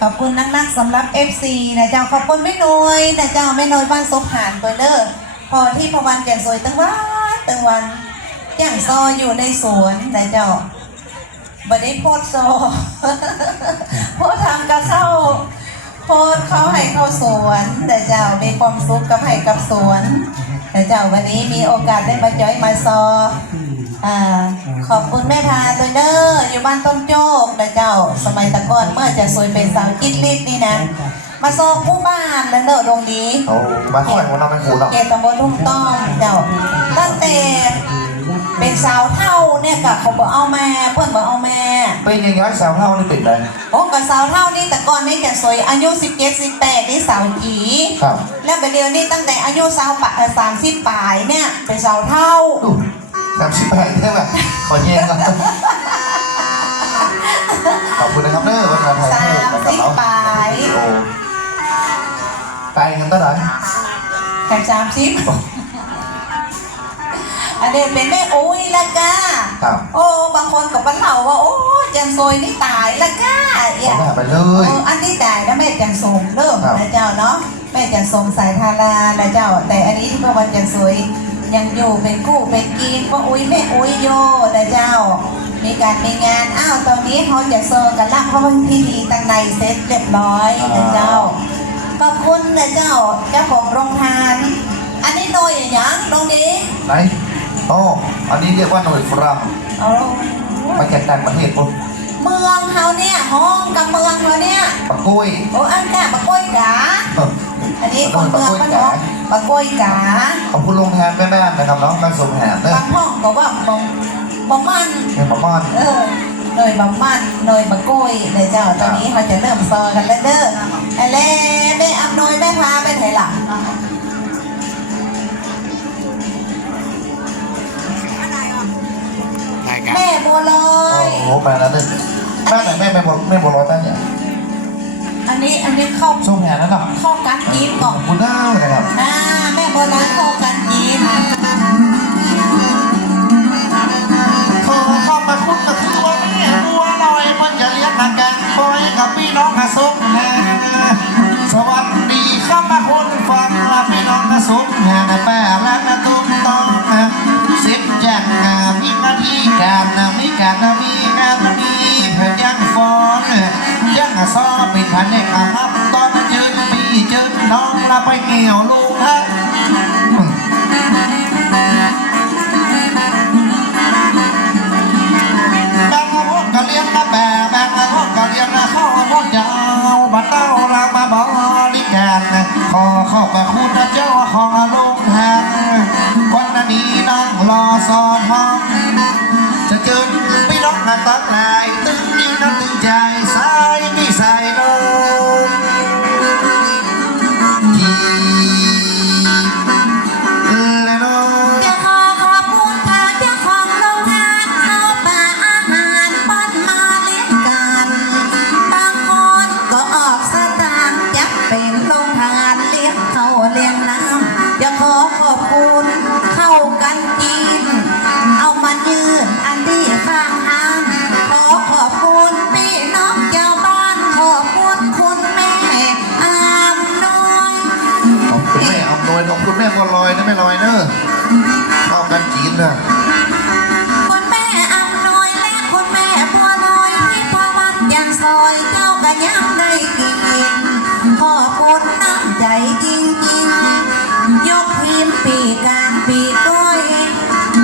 ขอบคุณนักๆสำหรับ FC นะเจ้าขอบคุณไม่น้อยนะเจ้าไม่น้อยบ้านซบหานตัวเด้อพอที่พวันแก่นสวยตั้งวันตั้งวันย่างซออยู่ในสวนนะเจ้าบัได้โพดซอโพดทำกับเข้าโพดเขาให้เข้าสวนแต่เจ้ามีความสุขกับให้กับสวนแต่เจ้าวันนี้มีโอกาสได้มาจอยมาซอ อ่าขอบคุณแม่พาตัวเด้ออยู่บ้านต้นโจกนะเจ้าสมัยแตะก่อนเมื่อจะสวยเป็นสาวกิดลิดนี่นะ มาโซผู้บ้านแล้วเนอะตรงนี้โอ้บ้านข้อยของเราเป็นครูเนาะเกตตำบลทุ่งต้องเจ้าตั้งแต่เป็นสาวเท่าเนี่ยกับเขาบอกเอาแม่เพื่อนบอกเอาแม่เป็นยังไงสาวเท่านี่ติดเลยโอ้กับสาวเท่านี่แต่ก่อนนี่แกสวยอายุ17 18นี่สาวจีครับแล้วไปเดียวนี่ตั้งแต่อายุสาวปะสามสิบปลายเนี่ยเป็นสาวเท่า สามสิบแปดใช่ไหมขอแย่งก่อนขอบคุณนะครับเด้อวันมาไทยสาเด้อมนะครับสิบเนาะปลายโอ้ไกลกันตั้งไหนแถมสามสิบอันนี้เป็นแม่อุ้ยละก้าครับโอ้บางคนกับบ้านเราว่าโอ้จันซอยนี่ตายละก้าขอย่าอแม่ไปเลเอยออันนี้ตายนะแม่จันสมเริ่มครับ นะเจ้าเนาะแม่จันสมสายทารานะเจ้า แต่อันนี้ที่พระวันจันสวย ยังอยู่เป็นกู้เป็นกีนพ่ออุ้ยแม่อุ้ยโยนะเจ้า มีการมีงานอ้าวตอนนี้เขาจะเซอร์กันละเพราะว่าพิธีตั้งในเสร็จเรียบร้อยนะเจ้าขอบคุณนะเจ้าเจ้าของโรงทาน อันนี้โดยอย่างยังตรงนี้ไหนโอ้อันนี้เรียกว่าหน่วยฝรั่งเอามาจากต่างประเทศปุ๊บเมืองเขาเนี่ยห้องกับเมืองเขาเนี่ยปะกุ้ยโอ้อันกะบะกล้วยกาอันนี้คนเมืองพนม บะกล้วยกาขอบคุณโรงแรมแม่ๆนะครับเนาะแม่สมแหนเด้อบางห้องก็ว่าบงบงมันเห็นหมอมอนเออหน่วยบะมันหน่วยบะกล้วยเดี๋ยวเจ้าตอนนี้เราจะเริ่มซอกันแล้วเด้อไอ้เล่แม่อำนวยแม่พาไปไหนล่ะได้ครับแม่บัวลอโอ้ยโหมาแล้วเนี่ยแม่ไหนแม่แม่บอลแม่บอลร้อยแม่เนี่ย อันนี้อันนี้เข้าส้มแหนนั่นหรอเข้ากันจีนขก่ออนบคุณน้านะครับอ่าแม่บัวลอยเข้ากันจีนขอเข้ามาคุ้นกับตัวแม่บัวลอยมันจะเลี้ยงมากันบอยกับพี่น้องกระสุนแหสวัสดีเข้ามาคนฟังละพี่น้องกระสุนแหแป้และกระตุ้มต้องสิบแจกงานมีหน้าที่การนะมีการนะมี ยังซ้อเป็นพันเอกอาฮับ ตอนยืนปียืนน้องละไปเกี่ยวลูกฮะบางพวกก็เลี้ยงมาแบบบางพวกก็เลี้ยงมาเข้าพวกยาวบัดเต้าลามาบริการขอเขอบพระคุณเจ้าของโรงแรมวันนี้น้องรอสอนห้องจะเจอพี่น้องมาตักลายตึ้ง วยขอบคุณแม่บัวลอยนะแม่ลอยเนอะเข้ากันจีนนะคุณแม่อำนวยและคุณแม่บัวลอยที่พวันยังซอยเจ้าก็ยังได้กินขอบคุณน้ำใจจริงๆยกทีมปีกลางปีก้อย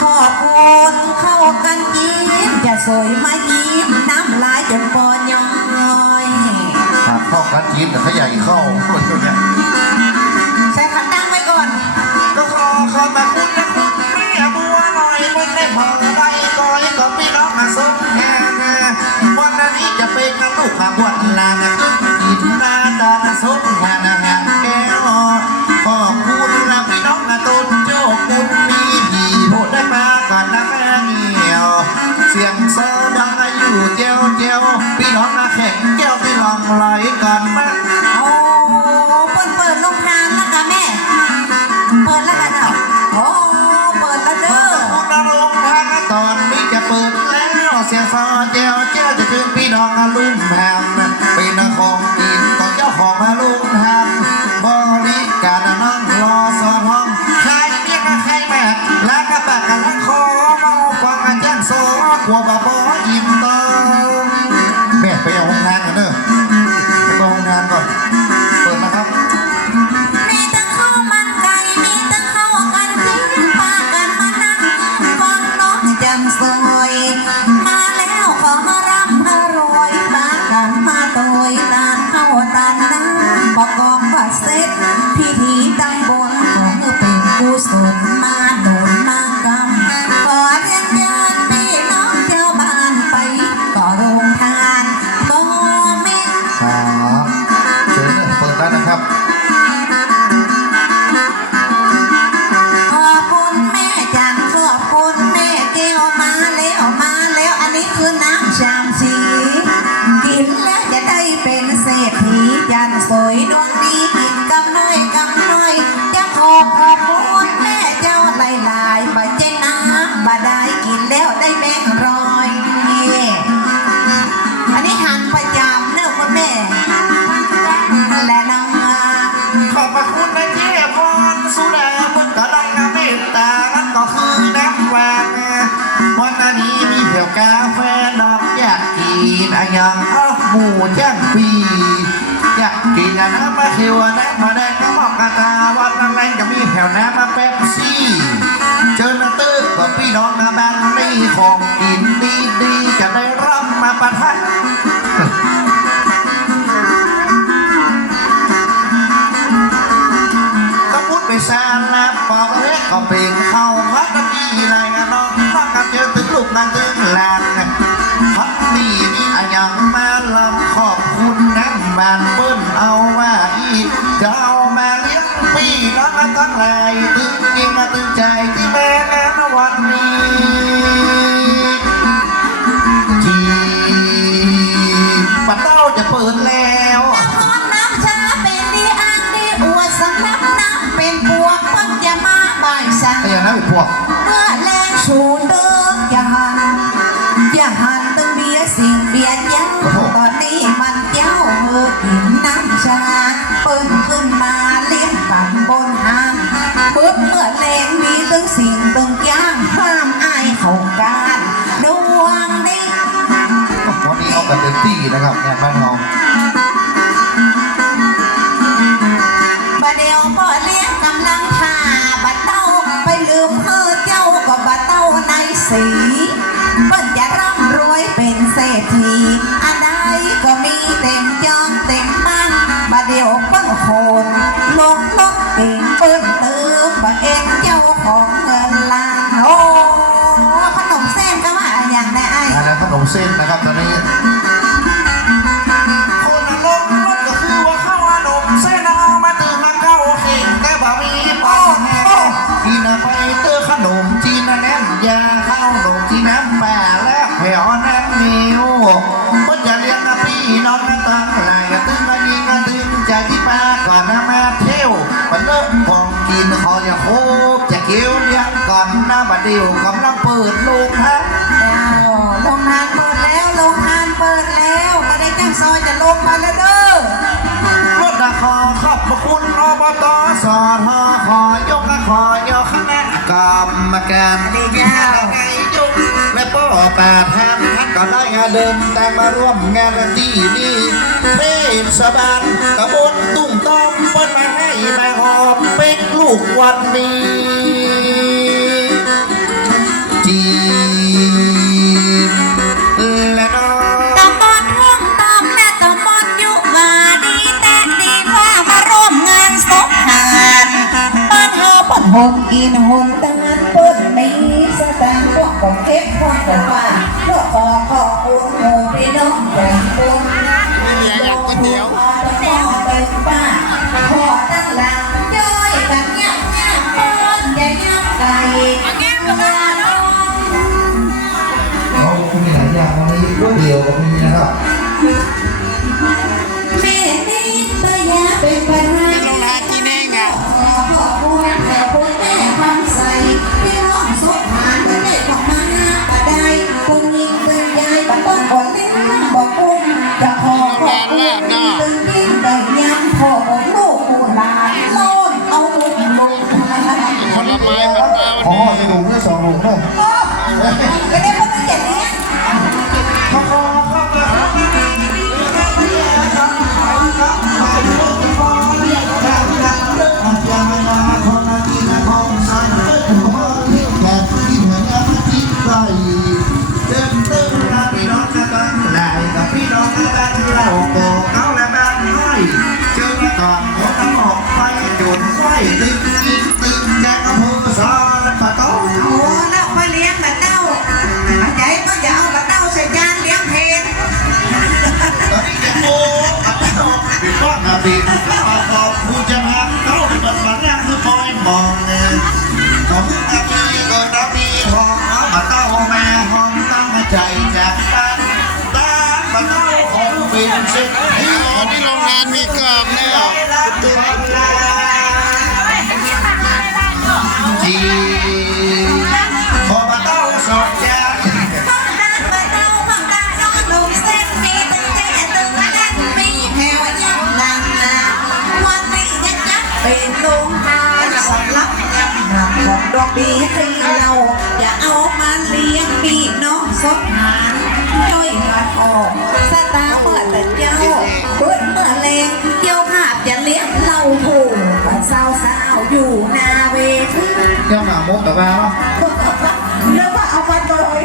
ขอบคุณเข้ากันยิ้มจะสวยมายิ้มน้ำลายจนปอนย้อยหากเข้ากันจีนแต่เขาใหญ่เข้าคนเนี่ยใบวชลา หมูย่างปีอยากกินอะน้ำมะเขียวน้ำมะแดงน้ำมอกกาตาวันนั้นแรงจะมีแถวน้ำมาเป๊ปซี่ เจอหน้าตื้อกับพี่น้องนะบ้านนี่ของกินดีๆจะได้รับมาประทานก็พูดไปซาลาปอกเล็กก็เป็นเข้าพัดมีนายน้องน้องกับเจอตึกลูกนางตึงล ใคร ตึงจริงมาตึงใจที่แม่ ต็มที่นะครับเนี่ยบ้านเราบาเดียวพ่อเลี้ยงกำลังพาบัดเต้าไปลืมเพื่อเจ้าก็บัดเต้าในสีเปิ้นจะร่ำรวยเป็นเศรษฐีอันใดก็มีเต็มจองเต็มบ้านบาเดียวเปิ้นโคนลงลกเก่งเปิ้นเติมบาเองเจ้าของเงินล้านโอ้ขนมเส้นก็ว่าอย่างไรไอ้อันนั้นขนมเส้นนะครับตอนนี้ ลงมาแล้วเด้อรถขอขอบพระคุณอบตสอทอขอยกขอยกคณะกรรมการที่งานนายกและป้อแปดท่าท่านก็ได้เดินแต่มาร่วมงานที่นี่เทศบาลตำบลตุ้มต้อมเปิ้นมาให้มาหอมเป็นลูกวันนี้ ปนหงกินหงตานเปิ้นมีสตางค์พวกของเก็บพวกของว่าพวกขอขอบคุณหมู่พี่น้องแบ่งบุญอยกก๋วยเตี๋ยวพ่อเป็นป้าพ่อตั้งหลังย้อยกันเงียบเงียบเปิ้นอย่ายับไก่เงียบกันมาเนาะเขามีหลายอย่างวันนี้รวดเดียวก็มีนะครับ ตบิดว่าอาบิดขอขอบผู้จะพักเขา ดอกบีให้เรา อย่าเอามาเลี้ยงพี่น้องสดหานย่อยมาออกสตาร์เมื่อแต่เจ้าเบิดเมื่อเลงเกี่ยวภาพอย่าเลี้ยงเราผูกสาวสาวๆอยู่นาเวทีเที่ยวหามุกกับแม่เรียกว่าเอามาเลย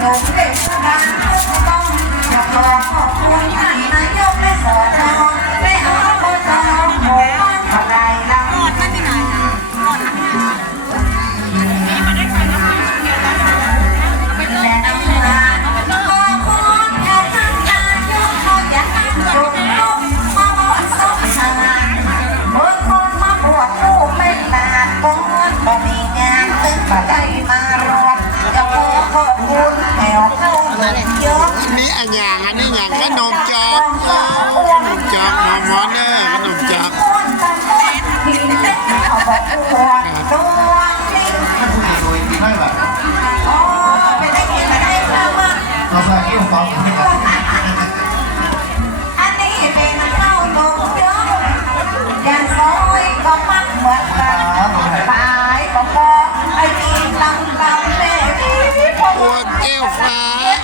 งขนมเด็กบางต้องอยากขอขอบคุณท่านนายกและสอน เข้าหลงยกอันนี้อันอย่างอันนี้อย่างขนมจอกขนมจอกหอมหวานเน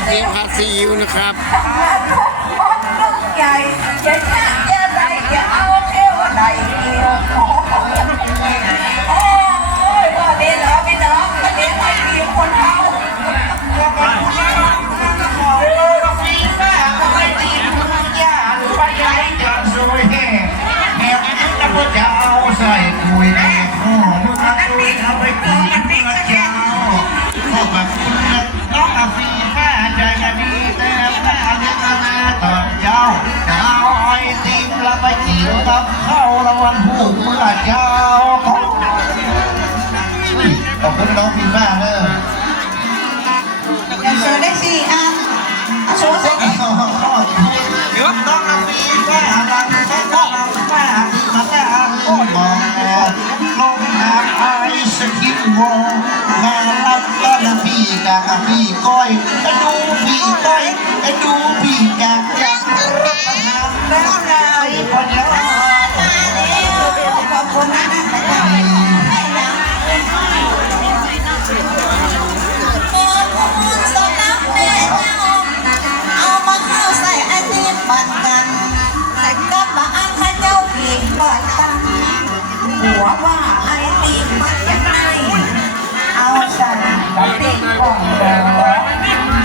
อขนมจอกมันผู้หญิงรวยดีไม่แบบเราใส่กิ้วฟองปวดเอวฟ้าเรียกภาษีอิวนะครับใหญ่จะยากจะไรจะเอาเอวอ วงงานรับก็นะพี่กะพี่ก้อยไปดูพี่ก้อยไปดูพี่กะยังรับประทานแล้วไงพอเดี๋ยวขอบคุณนะ บ้องเด้อ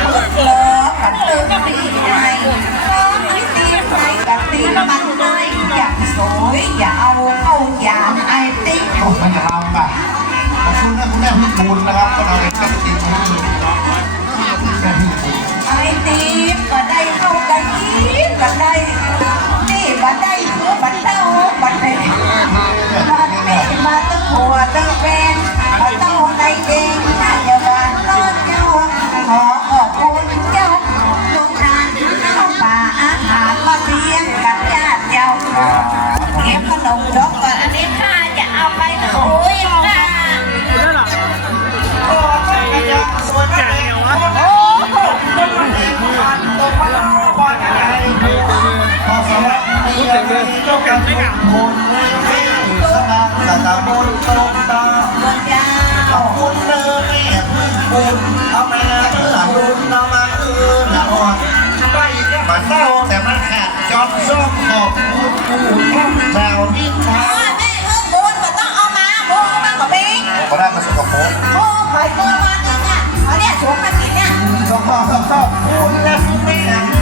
ลิกกันตึงปีไงเลิกไอติมในกระติกมันได้อย่างสวยอย่าเอาเข้ายาไอติมผมมันจะทำแบบขอบคุณนะคุณแม่พี่ปูนนะครับก็เราเป็นกันจริงนะแม่พี่ปูนไอตีมก็ได้เข้ากันอีกก็ได้นี่บัดได้คือบัดเต้าบัดไดบัดนี้มาตั้งหัวตั้งเป็นบัดเต้าในเอง เอามาเพื่อลุนเอามาเพื่อละอ่อนไปมาเศร้าแต่มันขาดจอมส้มขอบคุณผู้ต้องชาวนิทาก็ได้มาสุกโค้ดโอ้ขอยตัวมาหนึ่งอะเขาเนี่ยสวมมาติดเนี่ยชอบชอบชอคุณและแม่